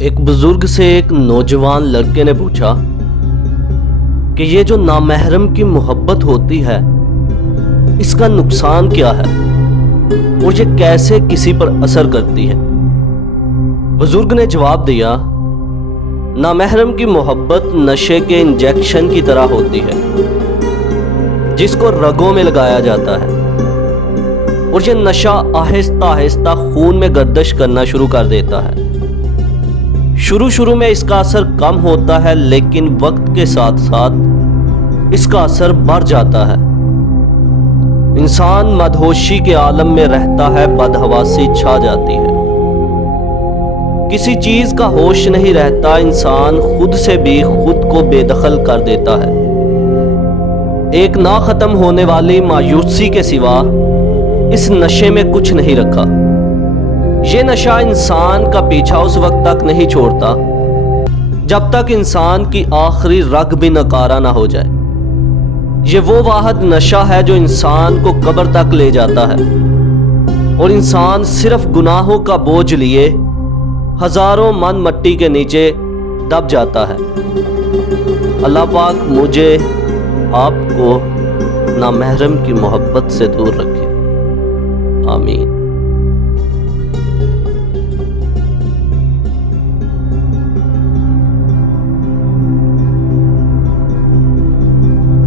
ایک بزرگ سے ایک نوجوان لڑکے نے پوچھا کہ یہ جو نامحرم کی محبت ہوتی ہے اس کا نقصان کیا ہے اور یہ کیسے کسی پر اثر کرتی ہے؟ بزرگ نے جواب دیا، نامحرم کی محبت نشے کے انجیکشن کی طرح ہوتی ہے جس کو رگوں میں لگایا جاتا ہے اور یہ نشہ آہستہ آہستہ خون میں گردش کرنا شروع کر دیتا ہے۔ شروع میں اس کا اثر کم ہوتا ہے لیکن وقت کے ساتھ ساتھ اس کا اثر بڑھ جاتا ہے۔ انسان مدہوشی کے عالم میں رہتا ہے، بدحواسی چھا جاتی ہے، کسی چیز کا ہوش نہیں رہتا، انسان خود سے بھی خود کو بے دخل کر دیتا ہے۔ ایک نہ ختم ہونے والی مایوسی کے سوا اس نشے میں کچھ نہیں رکھا۔ یہ نشہ انسان کا پیچھا اس وقت تک نہیں چھوڑتا جب تک انسان کی آخری رگ بھی نکارہ نہ ہو جائے۔ یہ وہ واحد نشہ ہے جو انسان کو قبر تک لے جاتا ہے اور انسان صرف گناہوں کا بوجھ لیے ہزاروں من مٹی کے نیچے دب جاتا ہے۔ اللہ پاک مجھے آپ کو نامحرم کی محبت سے دور رکھے، آمین۔